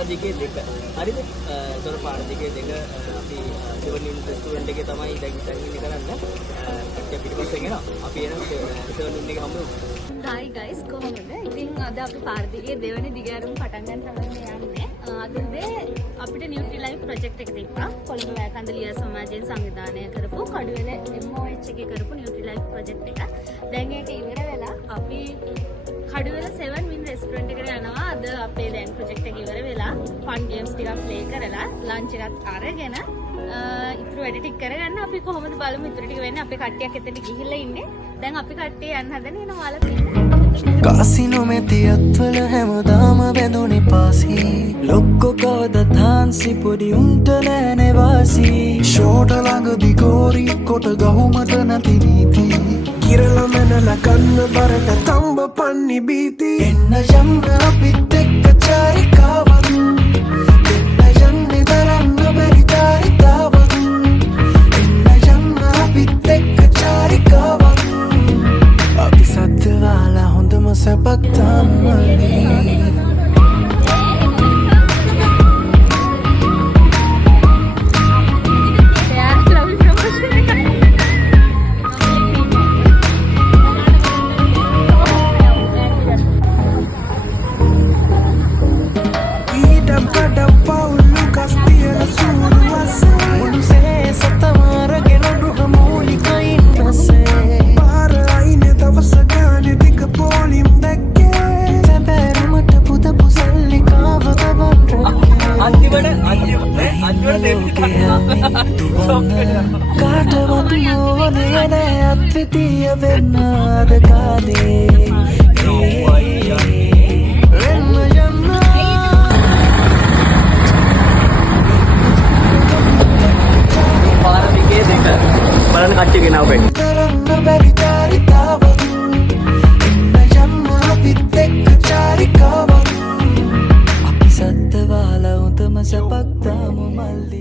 පාර දිගේ දෙක. හරිද? ඒතර පාර දිගේ දෙක අපි සෙවනින් රෙස්ටුරන්ට් එකේ තමයි දැන් ඉන්නේ කරන්නේ. කට්ටිය පිටිපස්සෙන් එනවා. අපි එන සෙවනින් එකේ හම්බ වෙමු. Hi guys, කොහොමද? ඉතින් අද අපි පාර දිගේ දෙවෙනි දිගෑරුම් පටන් ගන්න තමයි යන්නේ. අද උදේ අපිට Nutri-Life project එක තිබ්බා. කොළඹ වැකන්දලිය සමාජයෙන් සංවිධානය කරපු කඩුවෙල MOH එකේ කරපු Nutri-Life project එක. දැන් ඒක ඉවර වෙලා අපි කඩුවෙල 7 win restaurant එකට යනවා. අද අපේ දැන් project එක ඉවර වෙලා fun games ටිකක් play කරලා lunch එකත් අරගෙන ඉතුරු වැඩ ටික කරගන්න අපි කොහොමද බලමු ඉතුරු ටික වෙන්නේ. අපේ කට්ටියක් එතනට ගිහිල්ලා ඉන්නේ. දැන් අපි කට්ටිය යන්න හදන එන ඔයාලා කාසිනෝ මෙතියත්වල හැමදාම බැඳුනේ පාසි ලොක්කො කවදත් හාන්සි පොඩි උන්ට නෑනේ වාසි ෂෝට ළඟදි ගෝරි කොට ගහුමට නැති නීති කිරල මැනල කන්න බරට තම්බ පන්නි බීති එන්න යන්න අපිත් එක්ක චාරිකාවක් එන්න යන්නේ දරන්න බැරි චාරිකාවක් එන්න යන්න අපිත් එක්ක චාරිකාවක් අපි සත්‍යවාලා හොඳම සැපක් තමන්නේ කාටවත් මොනේ නෑ අත්විතිය වෙන්න අද කාලේ වෙන්න යන්න පාර දිගේ දෙක බලන්න කට්ටිය ගෙනාව වෙන්නේ. කරන්න බැරි චාරිකාවක් එන්න යන්න අපිත් එක්ක චාරිකාවක් අපි සත්ත්වවාලා උතම සැපක් තාම මල්ලි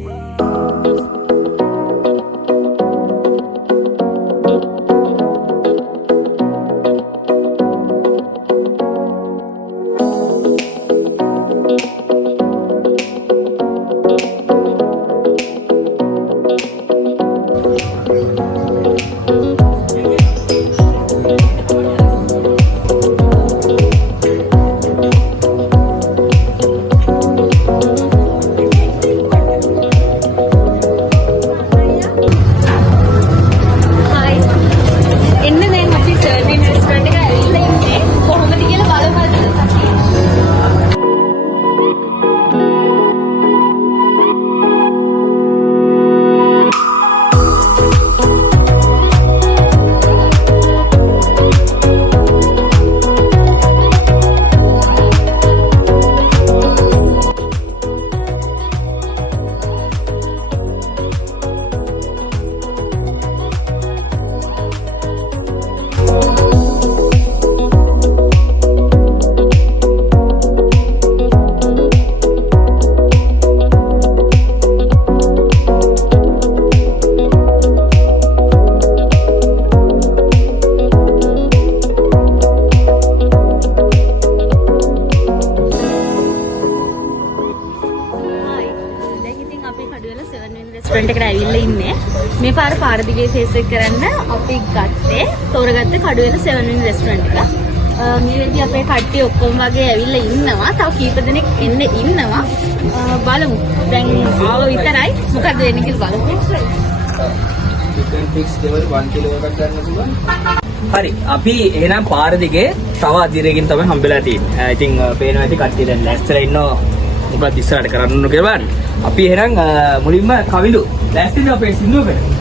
රෙස්ටුරන්ට් එකට ඇවිල්ලා ඉන්නේ. මේ පාර දිගේ ෆේස් එක කරන්න අපි තෝරගත්ත කඩුවෙල 7 win restaurant එක. මේ වෙලදී අපේ කට්ටිය ඔක්කොම වගේ ඇවිල්ලා ඉන්නවා. තව කීප දෙනෙක් එන්න ඉන්නවා. බලමු. දැන් ආව විතරයි. මොකද වෙන්නේ කියලා බලමු. chicken fix level 1 kilo එකක් ගන්න පුළුවන්. හරි. අපි එහෙනම් පාර දිගේ තව අදිරයකින් තමයි හම්බෙලා තියෙන්නේ. ඉතින් පේනවා ඇති කට්ටිය දැන් ලෑස්තිලා ඉන්නවා. මොකක්ද ඉස්සරහට කරන්න ඕන කියලා බලන්න. අපි එහෙනම් මුලින්ම කවිලු ලෑස්තිද අපේ සින්දුවකට?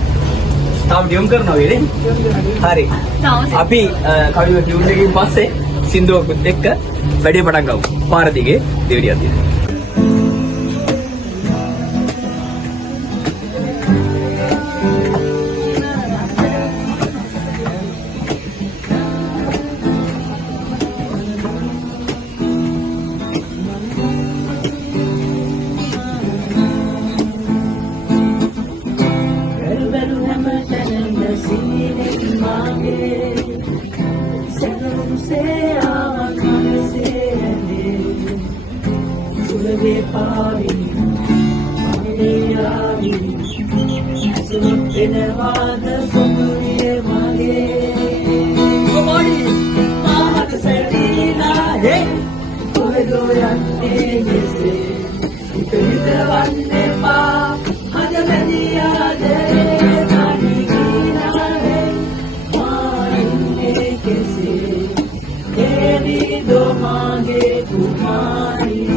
තාම ඩියුම් කරනවා වේනේ. හරි. අපි කවිලු ඩියුම් එකකින් පස්සේ සින්දුවකුත් එක්ක වැඩි පටන් ගමු. පාර දිගේ දෙවිඩි අදින. මගේ පාවිනි මගේ යාවිනි ඇසුනොත් එනවාද සොඳුරිය මගේ කොමඩි මාහට සැලීලා හේ කොහෙදෝ යන්නේ යෙසේ හිත හිතවන්න එපා හද මැදියාද නඩි ගිනා හේ මා ඉන්නේ කෙසේ ඒවිදෝ මගේ කුමාරී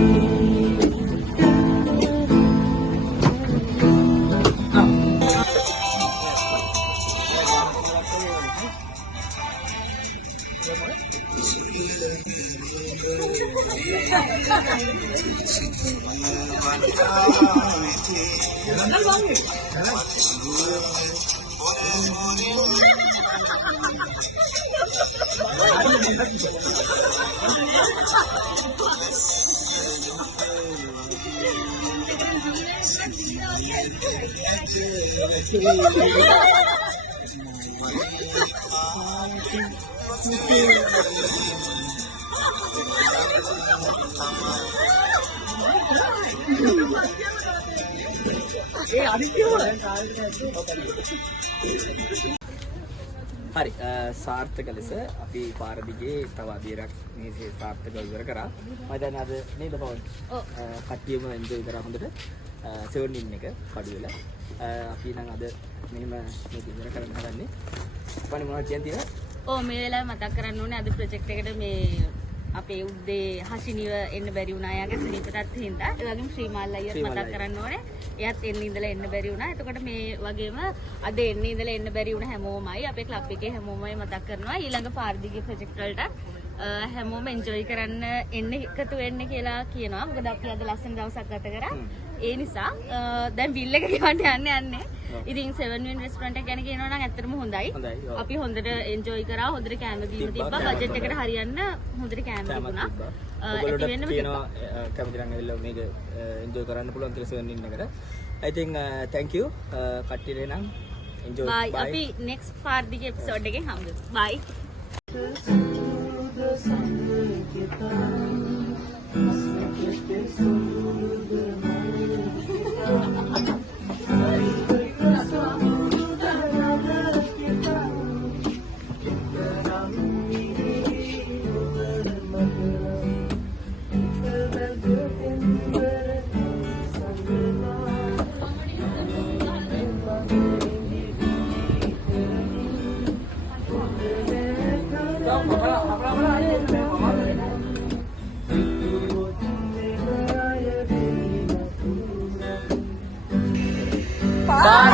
හරි සාර්ථක ලෙස අපි පාර දිගේ තව අදියරක් මේ සාර්ථකව ඉවර කරා. මම දැන් අද නේද පවන්? ඔව්. කට්ටියම එන්ජොයි කරා හොඳට. සෙවන් ඉන් එක කඩුවල. අපි නම් අද මෙහෙම මේක ඉවර කරන්න හදන්නේ. පණි මොනවද කියන්නේ? ඔව් මේ වෙලාවේ මතක් කරන්න ඕනේ අද ප්‍රොජෙක්ට් එකට මේ අපේ උද්දේ හසිනිව එන්න බැරි වුණා. එයාගේ සනීපටත් හින්දා. ඒ වගේම ශ්‍රීමාල් අයියත් මතක් කරන්න ඕනේ. එයාත් එන්න ඉඳලා එන්න බැරි වුණා. එතකොට මේ වගේම අද එන්න ඉඳලා එන්න බැරි වුණ හැමෝමයි අපේ ක්ලබ් එකේ හැමෝමයි මතක් කරනවා. ඊළඟ පාරදිගේ ප්‍රොජෙක්ට් වලට හැමෝම එන්ජොයි කරන්න එන්න එකතු වෙන්න කියලා කියනවා. මොකද අපි අද ලස්සන දවසක් ගත කරා. ඒ නිසා දැන් බිල් එක ගෙවන්න යන්නේ. ඉතින් 7 win restaurant එක ගැන කියනවා නම් ඇත්තටම හොඳයි. අපි හොඳට එන්ජොයි කරා. හොඳට කෑම දීම තිබ්බා. බජට් එකට හරියන්න හොඳට කෑම තිබුණා. ඔයගොල්ලෝ කියනවා කැමති නම් ඇවිල්ලා මේක එන්ජොයි කරන්න පුළුවන් කියලා 7 win එකට. I think thank you කට්ටියට නම් enjoy bye. අපි next පාරදිගේ episode එකෙන් හම්බෙමු. bye. Bye.